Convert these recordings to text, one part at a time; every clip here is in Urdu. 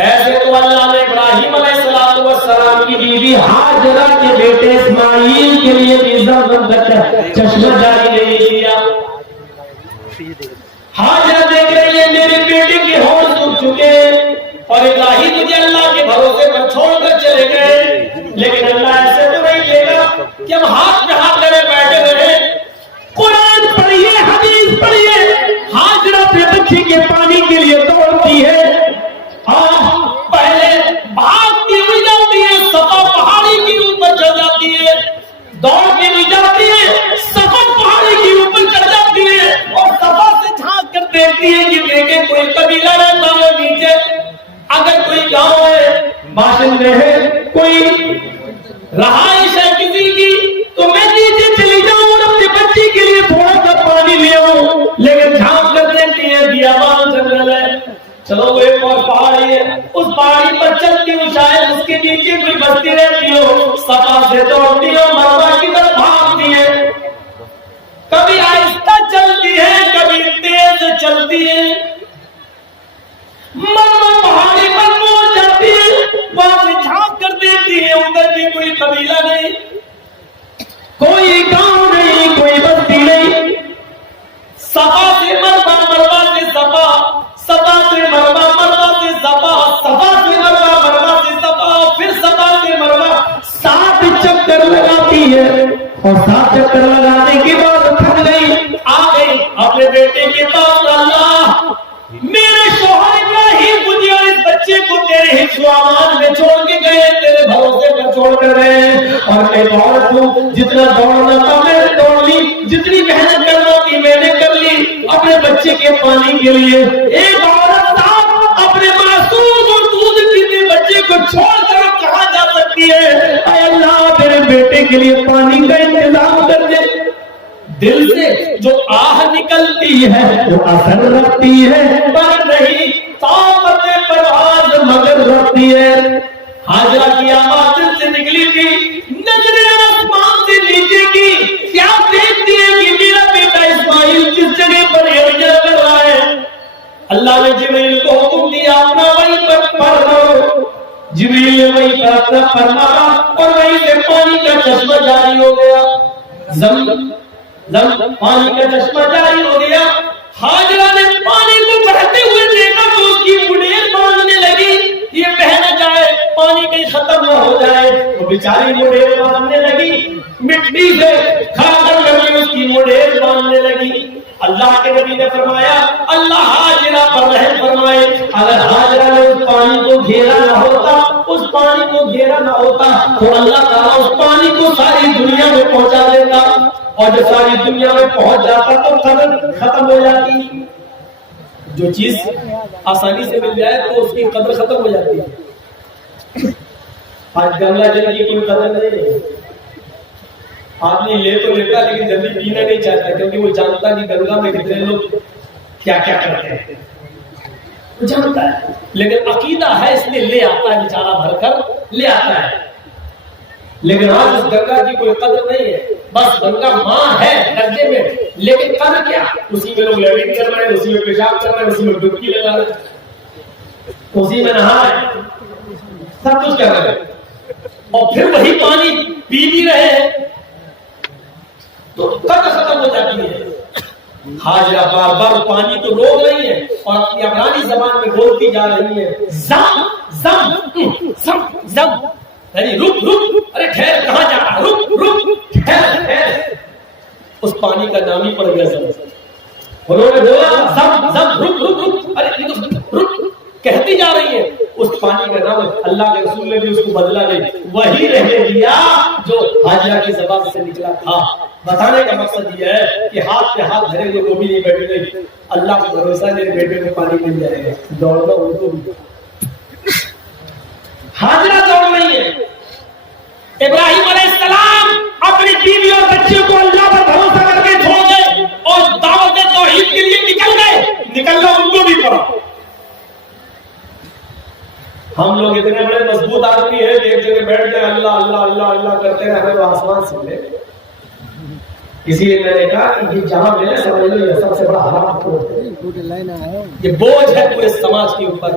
ایسے تو اللہ نے ابراہیم علیہ السلام کی بیوی ہاجرہ کے بیٹے اسماعیل کے لیے بھی زمزم کا چشمہ جاری نہیں کیا. ہاجرہ دیکھ رہی ہے میرے بیٹے کے ہونٹ سوکھ چکے اور ابراہیم مجھے اللہ کے بھروسے پر چھوڑ کر چلے گئے. لیکن اللہ ایسے تو نہیں دے گا کہ ہم ہاتھ پہ ہاتھ لگے بیٹھے رہے. قرآن پڑھیے, حدیث پڑھیے. ہاجرہ اپنے بچے کے پانی کے لیے دوڑتی ہے, پہلے بھاگتی ہوئی جاتی ہے, صفا پہاڑی کے اوپر چڑھ جاتی ہے, دوڑتی ہوئی جاتی ہے, صفا پہاڑی کے اوپر چڑھ جاتی ہے اور صفا سے جھانک کر دیکھتی ہے کہ دیکھے کوئی قبیلہ رہتا ہے نیچے, اگر کوئی گاؤں ہے, باشندے ہیں, کوئی رہائش ہے کسی کی, تو میں نیچے چلی جاؤں اور اپنے بچے کے لیے تھوڑا سا پانی لے آؤں. لیکن جھانک کر دیکھتی ہے بیابان جنگل ہے, چلو وہ ایک اور پہاڑی ہے, اس پہاڑی پر چلتی ہوں, شاید اس کے نیچے کوئی بستی رہتی ہو. صفا سے دوڑتی ہو, مروا کی طرف بھاگتی ہے, کبھی آہستہ چلتی ہے, کبھی تیز چلتی ہے. مروا پہاڑی پر پہنچ جاتی ہے, وہاں سے جھانک کر دیکھتی ہے, ادھر بھی کوئی قبیلہ نہیں, کوئی گاؤں نہیں, کوئی بستی نہیں. صفا سے مروا, مروا سے صفا, صفا سے مروا, مروا سے صفا, صفا سے مروا, مروا سے صفا, پھر صفا سے مروا. 7 چکر لگاتی ہے اور 7 چکر لگانے کے بعد تھک گئی, آ گئی اپنے بیٹے کے پاس. اللہ, میرے شوہر ابراہیم مجھے اور اس بچے کو تیرے حفظ و امان میں چھوڑ کے گئے, تیرے بھروسے پر چھوڑ کر گئے, اور میں عورت ہوں, جتنا دوڑنا تھا میں نے دوڑ لی, جتنی محنت کرنا تھی میں نے کر لی اپنے بچے کے پانی کے لیے. ایک عورت صاحب اپنے معصوم اور دودھ پیتے بچے کو چھوڑ کر کہاں جا سکتی ہے؟ اے اللہ, میرے بیٹے کے لیے پانی کا انتظام کر دے. دل سے جو آہ نکلتی ہے وہ اثر رکھتی ہے, پر نہیں طاقت پرواز مگر رکھتی ہے. ہاجرہ کی آواز دل سے نکلی تھی, نظریں آسمان سے نیچے کی, کیا دیکھتی ہے کہ میرا بیٹا اسماعیل کس جگہ پر ہجرت کر رہا ہے. اللہ نے جبریل کو حکم دیا, اپنا وہیں پر پڑھو. جبریل نے وہیں پر اپنا فرمایا اور وہیں سے پانی کا چشمہ جاری ہو گیا. پانی کا چشمہ جاری ہو گیا. ہاجرہ نے پانی کو بڑھتے ہوئے دیکھا تو اس کی منڈیر باندھنے لگی, یہ بہ نہ جائے, پانی کہیں ختم نہ ہو جائے. وہ بیچاری منڈیر باندھنے لگی, مٹی سے کھا کر کبھی اس کی منڈیر باندھنے لگی. اللہ کے نبی نے فرمایا, اللہ ہاجرہ پر رحم فرمائے, اگر ہاجرہ نے اس پانی کو گھیرا نہ ہوتا, اس پانی کو گھیرا نہ ہوتا تو اللہ تعالیٰ اس پانی کو ساری دنیا میں پہنچا دیتا, اور جو ساری دنیا میں پہنچ جاتا تو قدر ختم ہو جاتی. جو چیز آسانی سے مل جائے تو اس کی قدر ختم ہو جاتی ہے. آج گنگا جل کی کوئی قدر نہیں ہے. آدمی لے تو لیتا لیکن جلدی پینا نہیں چاہتا, کیونکہ وہ جانتا کہ گنگا میں کتنے لوگ کیا کیا کرتے ہیں, وہ جانتا ہے. لیکن عقیدہ ہے اس لیے لے آتا ہے, بیچارہ بھر کر لے آتا ہے. لیکن آج اس گنگا کی کوئی قدر نہیں ہے. بس گنگا ماں ہے درجے میں, لیکن قدر کیا, اسی میں لوگ لیٹرین کر رہے ہیں, اسی میں پیشاب کر رہے ہیں, اسی میں ڈبکی لگا رہے ہیں, اسی میں نہا رہے ہیں, سب کچھ کر رہے ہیں, اور پھر وہی پانی پی بھی رہے ہیں, تو قدر ختم ہو جاتی ہے. ہاجرہ بار بار پانی تو روک رہی ہے اور اپنی عبرانی زبان میں بولتی جا رہی ہے, زم زم زم زم, یعنی رک رک, ارے ٹھہر, کہاں جا رہا, رک رک, ٹھہر ٹھہر. اس پانی کا نام ہی پڑ گیا زم. انہوں نے بولا زم زم, رک رک رک, ارے یہ تو رک کہتی جا رہی ہے. اس پانی کا نام اللہ کے رسول نے بھی اس کو بدلا نہیں, وہی رہنے دیا جو حاجرہ کی زبان سے نکلا تھا. بتانے کا مقصد یہ ہے کہ ہاتھ پہ ہاتھ دھرے ہوئے وہ بھی نہیں بیٹھے گئے. اللہ کا بھروسہ میرے بیٹے کو پانی مل جائے گا, دوڑنا ان کو بھی. ہاجرہ دوڑ رہی ہے. ابراہیم علیہ السلام اپنی بیوی اور بچے کو اللہ پر بھروسہ کر کے چھوڑ گئے اور دعوت توحید کے لیے نکل گئے. نکلنا ان کو بھی پڑا. ہم لوگ اتنے بڑے مضبوط آدمی ہیں کہ ایک جگہ بیٹھ جائیں, اللہ اللہ اللہ اللہ کرتے رہے, ہمیں تو آسمان سے ملے. اسی لیے میں نے کہا کہ یہ جہاں ملے سمجھ لو یہ سب سے بڑا حرام ہے, یہ بوجھ ہے پورے سماج کے اوپر.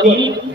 3,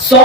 100।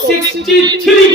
63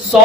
100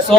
100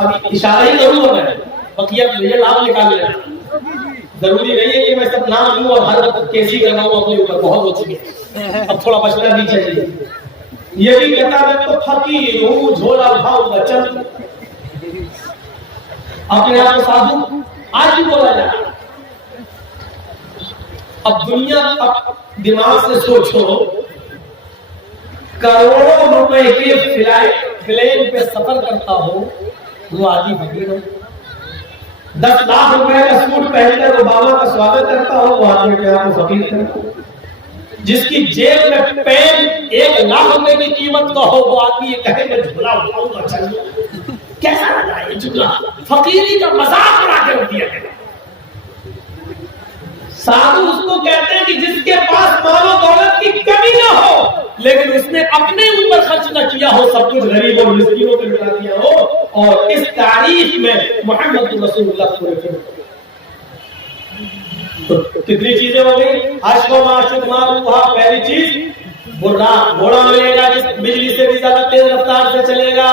اب اشارہ ہی کروں گا میں، بقیہ رزلٹ آپ نکال لینا، ضروری نہیں ہے کہ میں سب نام لوں اور ہر وقت کیسی کرواؤں اپنے اوپر، بہت ہو چکے، اب تھوڑا بچنا بھی چاہیے۔ یہ بھی کہتا ہے میں تو فقیر ہوں، جھولا اٹھاؤں گا چل، اپنے آپ کو سادھو آج بھی بولا جائے۔ اب دنیا، اب دماغ سے سوچو، کروڑوں روپے کے پلین پہ سفر کرتا ہو وہ آدمی فقیر ہو، 10 لاکھ روپے کا سوٹ پہن کر اوباما کا سواگت کرتا ہو وہ آدمی اپنے آپ کو فقیر کرتا ہو، جس کی جیب میں پین 1 لاکھ روپے کی قیمت کا ہو وہ آدمی یہ کہے میں جھولا اٹھاؤں گا چاہیے، کیسا لگا یہ جھولا؟ فقیری کا مذاق بنا کے رکھ دیا گیا۔ سادھو اس کو کہتے ہیں کہ جس کے پاس مال و دولت کی کمی نہ ہو لیکن اس نے اپنے اوپر خرچ نہ کیا ہو، سب کچھ غریب اور مسکینوں پہ لٹا دیا ہو، اور اس تعریف میں محمد رسول اللہ صلی اللہ علیہ وسلم۔ کتنی چیزیں ہو گئی؟ عشق و معشوق وہاں پہلی چیز گھوڑا ملے گا جس بجلی سے بھی زیادہ تیز رفتار سے چلے گا،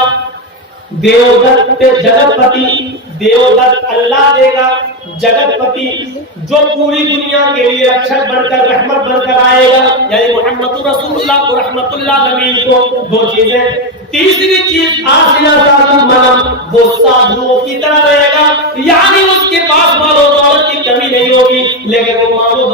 دیودت جگت پتی، دیودت اللہ دے گا، جگت پتی جو پوری دنیا کے لیے رکشک بن کر رحمت بن کر آئے گا، یعنی محمد رسول اللہ کو رحمت اللہ نبی کو 2 چیزیں۔ تیسری چیز آسنا سادھو وہ سادھوؤں کی طرح رہے گا، یعنی اس کے پاس مال و دولت کی کمی نہیں ہوگی لیکن وہ مال و